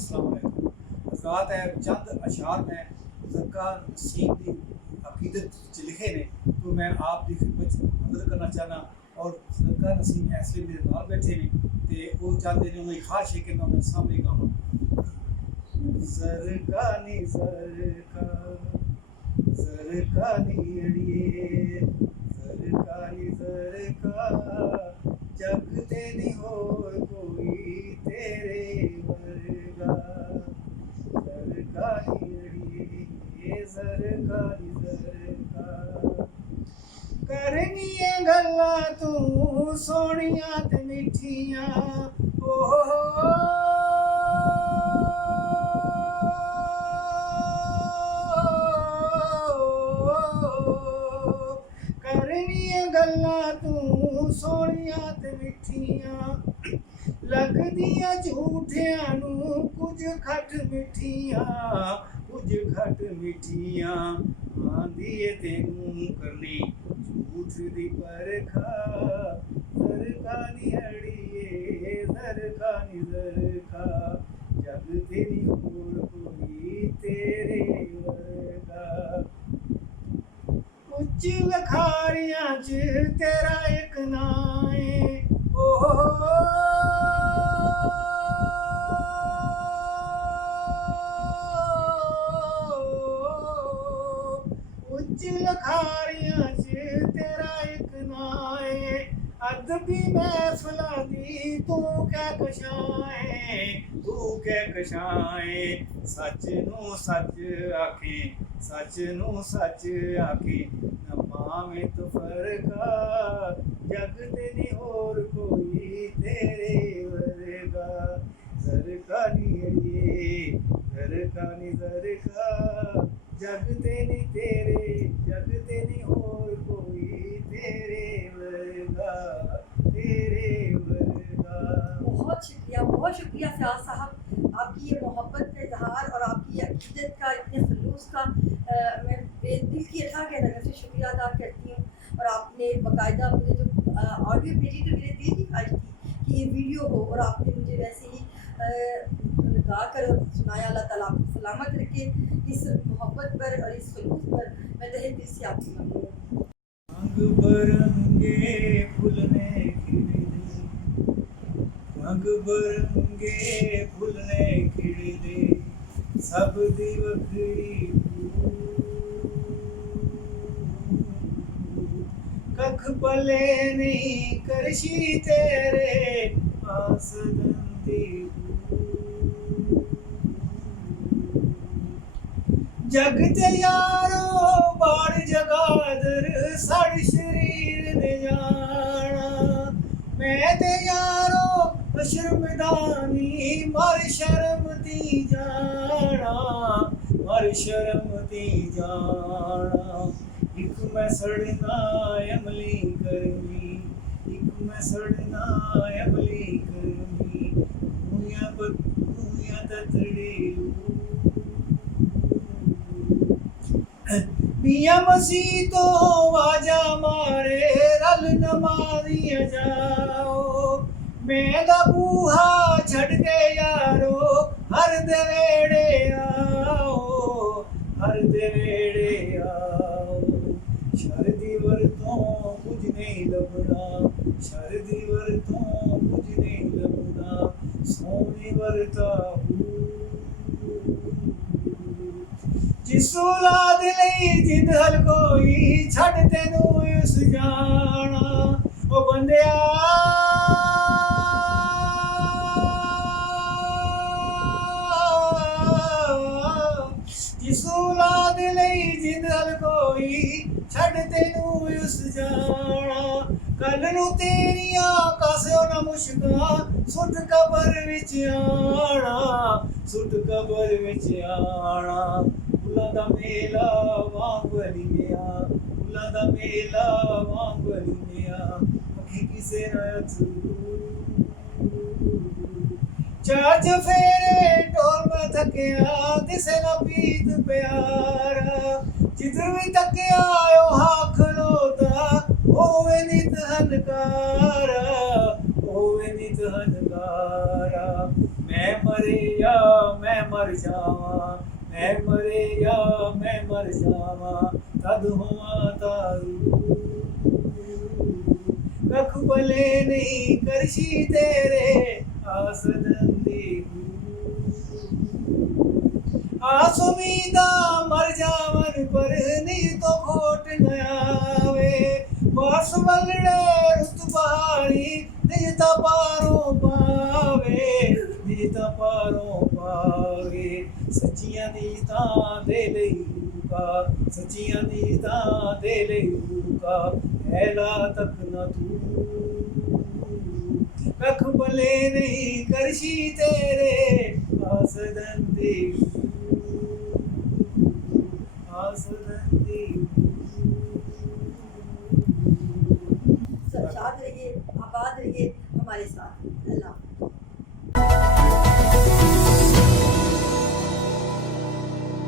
अस्सलाम वालेकुम। हज़रात है चंद अशार में ज़रका नसीम की अकीदत लिखे ने तो मैं आप की खिदमत हाज़िर करना चाहना और ज़रका नसीम ऐसे मेरे नाल बैठे ने तो वो चाहते हैं उन्हें ख्वाहिश है कि मैं उन्हें सामने गावां। ज़रका नी ज़रका ज़रका नी अड़िए ज़रका नी ज़रका जग ते नहीं होर कोई तेरे वर्गा ज़रका नी अड़िए ज़रका नी ज़रका करनिए गल्लां तू सोहणियां ते मिठियां करनिए गल्लां तू सोहणियां ते मिठियां लगदियां झूठियां नूं कुछ खट मिठियां आंदी ए तैनूं करनी झूठ दी परखा ज़रका नी अड़िए ज़रका नी ज़रका जग ते नी होर कोई तेरे वर्गा उच्च लखारियां च तेरा इक नां ऐ उच्च लखारियां च तेरा इक नां ऐ अदबी महफिलां दी तू कै कशां ऐ सच नूं सच आखे न पावें तफरका जग ते नी होर कोई तेरे वर्गा ज़रका नी अड़िए ज़रका नी ज़रका जग ते नी होर कोई तेरे वर्गा बहुत शुक्रिया फयाज साहब, आपकी ये मोहब्बत का इजहार और आपकी ये अकीदत का इतने खलूस का मैं दिल की अथा के नज़र से शुक्रिया अदा करती हूँ। और आपने बाकायदा मुझे जो ऑडियो भेजी तो मेरे दिल की ख्वाहिश थी कि ये वीडियो हो और आपने मुझे वैसे ही गा कर सुनाया। अल्लाह ताला आपको सलामत रखे। इस मोहब्बत पर और इस खलूस पर मैं तहे दिल से आपकी ममनून हूँ। रंग बरंगे फुलने खिड़दे सब दी वखरी कख पले नहीं करशी तेरे आसदंती जग ते यारो बाड़ जगादर साढ़े शरीर ने जाना मैं ते यारो अशर मैदानी मर शर्म ती जाना एक मैं सड़ना अमली करनी भूया ततड़ी मियां मसीह तो वाजा मारे रल नमाजियां जाओ मैं दा बूहा छड़ के यारो हर दे वेड़े आओ शर दी वरतों कुछ नहीं लभदा सोनी वरता जिस औलाद लई जिद हल कोई छड़ तेनू उस जाना ओ बंदिया जिस औलाद लई जिद हल कोई छड़ तेनू उस जाना कल नू तेरियां कासियो ना मुश्कां सुट कबर विच आना फुल्लां दा मेला वांग बलिया अखी किसे न चाच फेरे टोल में थकिया दिसे न पीत प्यारा जिधर भी तकिया हा खलोता होवे नित हलकारा होवे नित हनगारा मैं मरे या मैं मर जावा मैं मरे या मैं मर जावा तद हुआ तारू कख भले नहीं करशी तेरे आसदंदी आसुमीदा मर जावन पर नी तो खोट न आवे बस वलड़े रुत बहारी निजता पारों पावे सच्चियां नीतां दे लईका सच्चियां नीतां दे लईका हैला तक न तू कख भले नहीं करशी तेरे आसदंदी आसदंदी सब शाद रहिए, आबाद रहिए हमारे साथ।